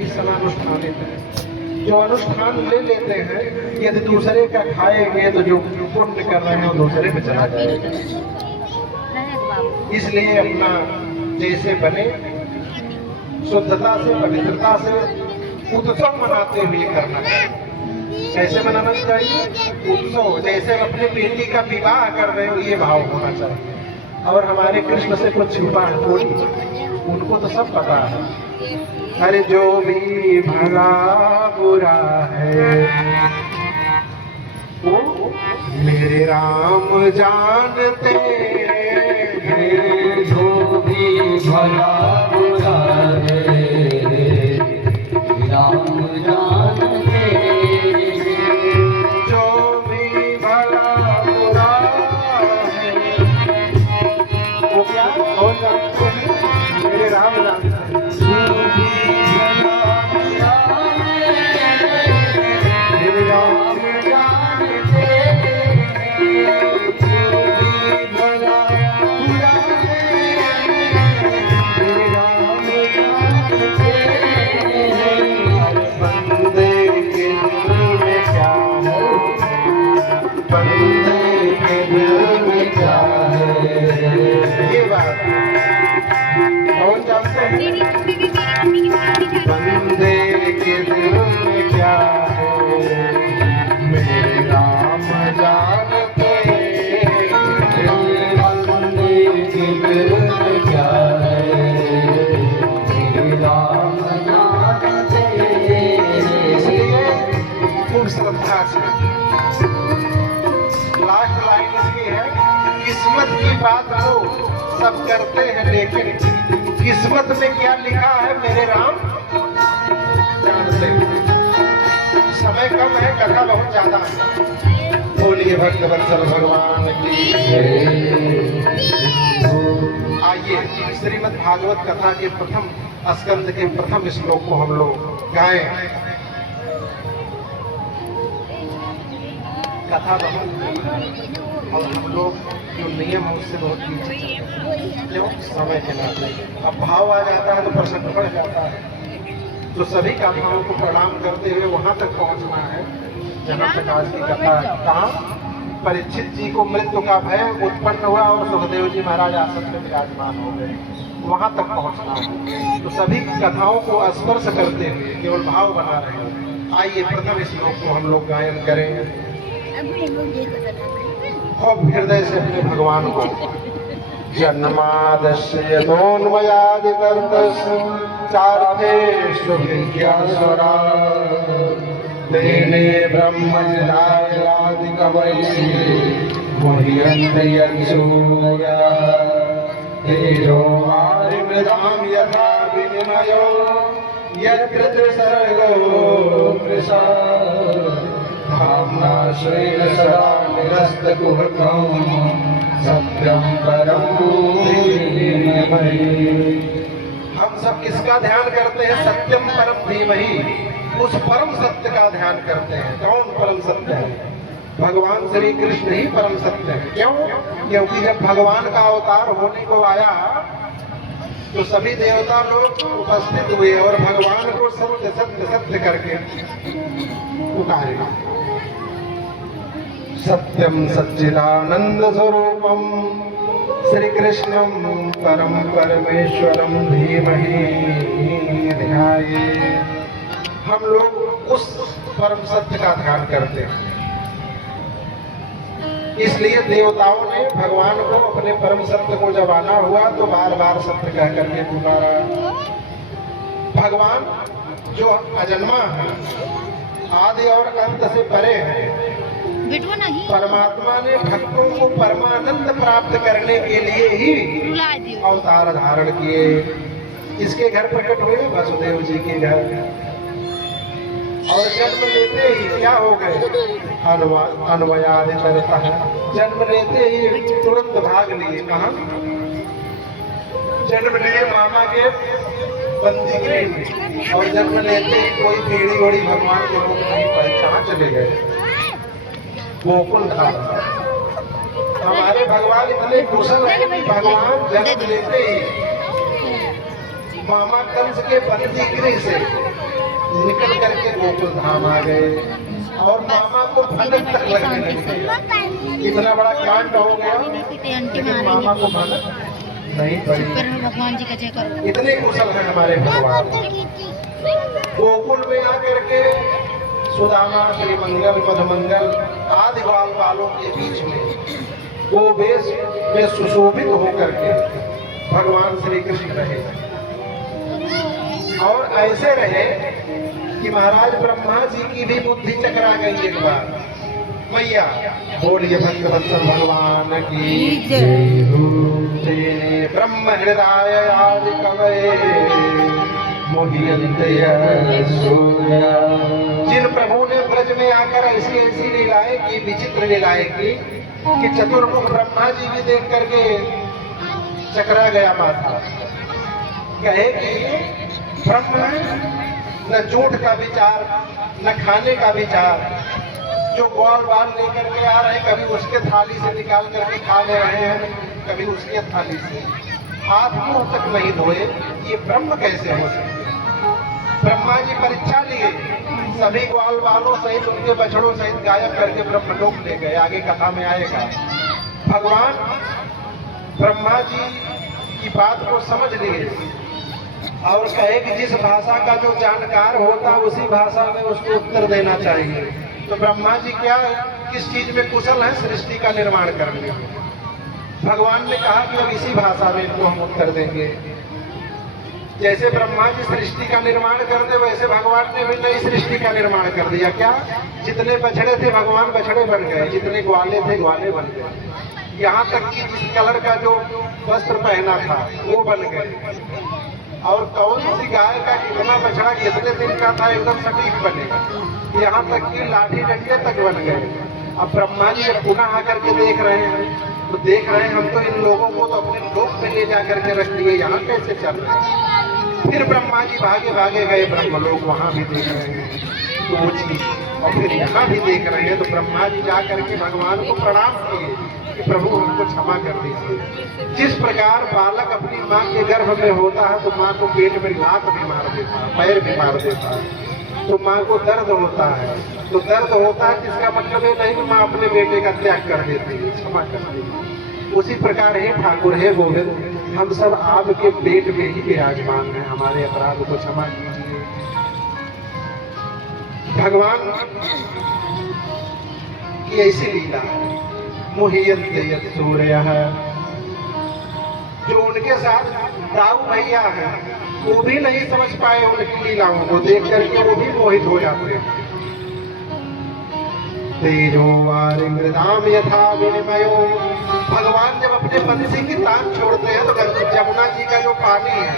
इस समय अनुष्ठान लेते हैं। जो अनुष्ठान ले लेते हैं, यदि दूसरे का खाएंगे तो जो पुण्य कर रहे हैं वो दूसरे में चला जाएगा। इसलिए अपना जैसे बने शुद्धता से, पवित्रता से उत्सव मनाते हुए करना चाहिए। कैसे मनाना चाहिए? उत्सव, जैसे अपने बेटी का विवाह कर रहे हो, ये भाव होना चाहिए। और हमारे कृष्ण से कुछ छुपा है कोई? उनको तो सब पता है। अरे जो भी भला बुरा है वो मेरे राम जानते हैं। जो भी भला बुरा है राम जानते हैं। जो भी भला बुरा है वो क्या हो जानते हैं? मेरे राम जानते हैं। जो भी भला बुरा है मेरे राम जानते हैं। जो भी भला बुरा है मेरे राम जानते हैं। बंदे के दिल में क्या है? बंदे के दिल में क्या है? ये बात कौन जानते हैं? बंदे के दिल में क्या है? मेरे राम जानते हैं। बंदे के दिल में क्या है राम जानते हैं। इसलिए खूब श्रद्धा से लास्ट लाइन इसकी है, किस्मत की बात को सब करते हैं लेकिन किस्मत में क्या लिखा है मेरे राम जानते हैं। समय कम है, कथा बहुत ज्यादा है। बोलिए भक्त वत्सल भगवान की जय। आइए श्रीमद् भागवत कथा के प्रथम स्कंद के प्रथम श्लोक को हम लोग गाएं। कथा बहुत और हम लोग जो नियम है उससे बहुत पीछे क्यों? समय के नाते अब भाव आ जाता है तो प्रसंग बढ़ जाता है। तो सभी कथाओं को प्रणाम करते हुए वहां तक पहुंचना है जहां तक आज की कथा है। कहाँ? परीक्षित जी को मृत्यु का भय उत्पन्न हुआ और सुखदेव जी महाराज आसन में विराजमान हो गए, वहां तक पहुंचना है। तो सभी कथाओं को स्पर्श करते हुए केवल भाव बना रहे हैं। आइए प्रथम श्लोक को हम लोग गायन करें और हृदय से अपने भगवान को। जन्मादस्य यतोन्मयादितरतस्य चार्थेषु विद्यासुरा तेने ब्रह्मजिदायादिकवये मुह्यन्ते यत्सूरयः। तेजो वारिमृदां यथा विनिमयो यत्र त्रिसर्गो मृषा धाम्ना श्रेण सदा निरस्तकुहकं सत्यं परं धीमहि। हम सब किसका ध्यान करते हैं? सत्यम परम धीमहि, उस परम सत्य का ध्यान करते हैं। कौन परम सत्य है? भगवान श्री कृष्ण ही परम सत्य है। क्यों? क्योंकि जब भगवान का अवतार होने को आया तो सभी देवता लोग उपस्थित हुए और भगवान को सत्य सत्य सत्य करके पुकारे। सत्यम सच्चिदानंद स्वरूपम श्री कृष्णम परम परमेश्वरम धीमहि ध्याये। हम लोग उस परम सत्य का ध्यान करते हैं। इसलिए देवताओं ने भगवान को अपने परम सत्य को जब आना हुआ तो बार बार सत्य कह करके पुकारा। भगवान जो अजन्मा है, आदि और अंत से परे है, परमात्मा ने भक्तों को परमानंद प्राप्त करने के लिए ही अवतार धारण किए। इसके घर प्रकट हुए वसुदेव जी के घर और जन्म लेते ही क्या हो गए? अन्वयादितरतः जन्म लेते ही तुरंत भाग लिए। कहाँ? जन्म लिए मामा के बंदीगृह में और जन्म लेते ही कोई पीढ़ी बड़ी भगवान के मुख नहीं पाई, कहाँ चले गए? गोकुल धाम। हमारे भगवान इतने कुशल है कि भगवान जन्म लेते ही मामा कंस के बंदीगृह से निकल करके गोकुल धाम आ गए और मामा को भनक तक लगने लगी। इतना बड़ा कांड हो गया लेकिन मामा को भनक नहीं पड़ी। भगवान जी का जय करो। इतने कुशल हैं हमारे भगवान। गोकुल में आकर के सुदामा, श्री मंगल, मधुमंगल आदि बाल बालों के बीच में वो वेश में सुशोभित होकर के भगवान श्री कृष्ण रहे और ऐसे रहे कि महाराज ब्रह्मा जी की भी बुद्धि चकरा गई एक बार। मैया बोलिए भक्तवत्सल भगवान की जय हो। ब्रह्म हृदय आदि कवये मोहियन्ते सूर्या। जिन प्रभु ने ब्रज में आकर ऐसी ऐसी लीलाएं की, विचित्र लीलाएं की कि चतुर्मुख ब्रह्मा जी भी देख करके चकरा गया माथा। कहे कि ब्रह्म न झूठ का विचार न खाने का विचार, जो ग्वाल बाल लेकर के आ रहे हैं कभी उसके थाली से निकाल करके खा ले रहे हैं, कभी उसके थाली से, हाथ मुंह तक नहीं धोए, ये ब्रह्म कैसे हो सकते। ब्रह्मा जी परीक्षा लिए, सभी ग्वाल बालों सहित उनके बछड़ों सहित गायब करके ब्रह्मलोक ले गए। आगे कथा में आएगा। भगवान ब्रह्मा जी की बात को समझ लिए और कहे कि जिस भाषा का जो जानकार होता है उसी भाषा में उसको उत्तर देना चाहिए। तो ब्रह्मा जी क्या किस चीज में कुशल है? सृष्टि का निर्माण करने में। भगवान ने कहा कि अब इसी भाषा में इनको हम उत्तर देंगे। जैसे ब्रह्मा जी सृष्टि का निर्माण करते वैसे भगवान ने भी नई सृष्टि का निर्माण कर दिया। क्या? जितने बछड़े थे भगवान बछड़े बन गए, जितने ग्वाले थे ग्वाले बन गए, यहाँ तक कि जिस कलर का जो वस्त्र पहना था वो बन गए। और कौन सी गाय का कितना बछड़ा कितने दिन का था एकदम सटीक बनेगा, यहाँ तक कि लाठी डंडे तक बन गए। अब ब्रह्मा जी जब पुनः आकर के देख रहे हैं तो देख रहे हैं हम तो इन लोगों को तो अपने लोक में ले जा करके रख दिए, यहाँ कैसे चल रहे हैं। फिर ब्रह्मा जी भागे भागे गए ब्रह्मलोक, वहाँ भी देख रहे हैं तो वो चीज, और फिर यहाँ भी देख रहे हैं तो ब्रह्मा जी जा करके भगवान को प्रणाम किए कि प्रभु हमको क्षमा कर दीजिए। जिस प्रकार बालक अपनी माँ के गर्भ में होता है तो माँ को पेट में लात भी मार देता है, पैर भी मार देता है, तो माँ को दर्द होता है। तो दर्द होता है जिसका मतलब ये नहीं कि माँ अपने बेटे का त्याग कर देती है, क्षमा कर देती है। उसी प्रकार हे ठाकुर हे गोविंद, हम सब आपके पेट में ही विराजमान हैं, हमारे अपराध को क्षमा कीजिए। भगवान की ऐसी लीला है। मुह्यन्ते यत् सूर्यः, जो उनके साथ दाऊ भैया है वो भी नहीं समझ पाए उनकी लीलाओं को देख करके, वो भी मोहित हो जाते हैं। तेजो वारिमृदाम यथा विनिमयो, भगवान जब अपने बंसी की तान छोड़ते हैं तो जमुना जी का जो पानी है,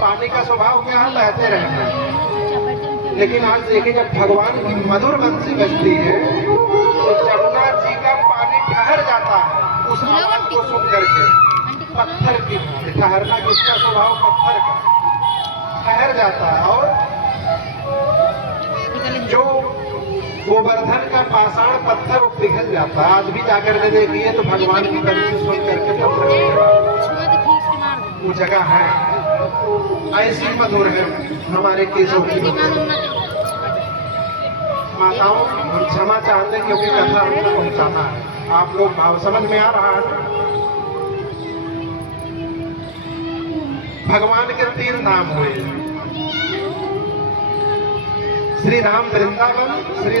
पानी का स्वभाव क्या है? बहते रहना है। लेकिन आज देखिए जब भगवान की मधुर बंसी बजती है तो जमुना जी का पानी ठहर जाता है उस आवाज को सुन करके। पत्थर की ठहरना, किसका स्वभाव? पत्थर का ठहर जाता है। और जो गोवर्धन का पाषाण पत्थर वो पिघल जाता है। आज भी जाकर के देखिए तो भगवान की बंसी सुन करके वो जगह है, ऐसी मधुर है हमारे केशव की। माताओं क्षमा चाहते हैं क्योंकि कथा हमको पहुंचाना है, आप लोग भाव समझ में आ रहा है। भगवान के 3 धाम हुए, श्री राम वृंदावन, श्री